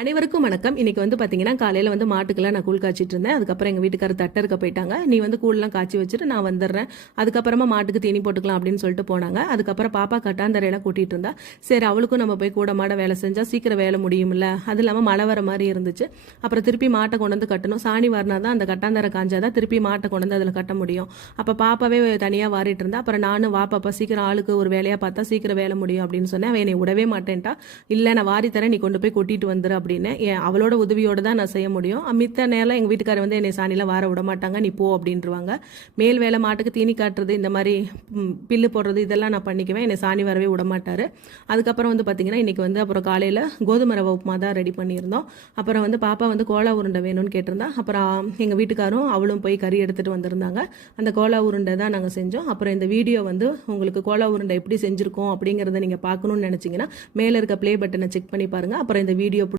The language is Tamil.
அனைவருக்கும் வணக்கம். இன்னைக்கு வந்து பார்த்தீங்கன்னா, காலையில வந்து மாட்டுக்கெல்லாம் நான் கூழ் காய்ச்சிட்டு இருந்தேன். அதுக்கப்புறம் எங்க வீட்டுக்காரர் தட்ட இருக்க போயிட்டாங்க. "நீ வந்து கூழ்லாம் காய்ச்சி வச்சுட்டு நான் வந்துடுறேன். அதுக்கப்புறமா மாட்டுக்கு தீனி போட்டுக்கலாம்" அப்படின்னு சொல்லிட்டு போனாங்க. அதுக்கப்புறம் பாப்பா கட்டாந்தரையெல்லாம் கூட்டிட்டு இருந்தா. சரி அவளுக்கும் நம்ம போய் கூட மாட வேலை செஞ்சா சீக்கிரம் வேலை முடியும்ல. அது இல்லாமல் மழை வர மாதிரி இருந்துச்சு. அப்புறம் திருப்பி மாட்டை கொண்டு வந்து கட்டணும். சாணி வாரினா தான் அந்த கட்டாந்தரை காஞ்சாதான் திருப்பி மாட்டை கொண்டு வந்து அதில் கட்ட முடியும். அப்போ பாப்பாவே தனியாக வாரிட்டு இருந்தா. அப்புறம் நானும் வா பாப்பா சீக்கிரம் ஆளுக்கு ஒரு வேலையாக பார்த்தா சீக்கிரம் வேலை முடியும் அப்படின்னு சொன்னேன். அவன் என்னை விடவே மாட்டேன்ட்டா. இல்லை நான் வாரி தரேன், நீ கொண்டு போய் கொட்டிட்டு வந்துரு அப்படின்னு. அவளோட உதவியோடு தான் நான் செய்ய முடியும். மித்த நேரம் எங்கள் வீட்டுக்காரர் வந்து என்னை சாணியில் வார விட மாட்டாங்க, நீ போ அப்படின்றவாங்க. மேல் வேலை மாட்டுக்கு தீனி காட்டுறது, இந்த மாதிரி பில்லு போடுறது இதெல்லாம் நான் பண்ணிக்குவேன். என்னை சாணி வரவே விட மாட்டார். அதுக்கப்புறம் வந்து பார்த்தீங்கன்னா இன்றைக்கி வந்து அப்புறம் காலையில் கோதுமை ரவை உப்புமா தான் ரெடி பண்ணியிருந்தோம். அப்புறம் வந்து பாப்பா வந்து கோலா உருண்டை வேணும்னு கேட்டிருந்தா. அப்புறம் எங்கள் வீட்டுக்காரும் அவளும் போய் கறி எடுத்துகிட்டு வந்திருந்தாங்க. அந்த கோலா உருண்டை தான் நாங்கள் செஞ்சோம். அப்புறம் இந்த வீடியோ வந்து உங்களுக்கு கோலா உருண்டை எப்படி செஞ்சுருக்கோம் அப்படிங்கிறத நீங்கள் பார்க்கணுன்னு நினச்சிங்கன்னா மேலே இருக்க ப்ளே பட்டனை செக் பண்ணி பாருங்கள். அப்புறம் இந்த வீடியோ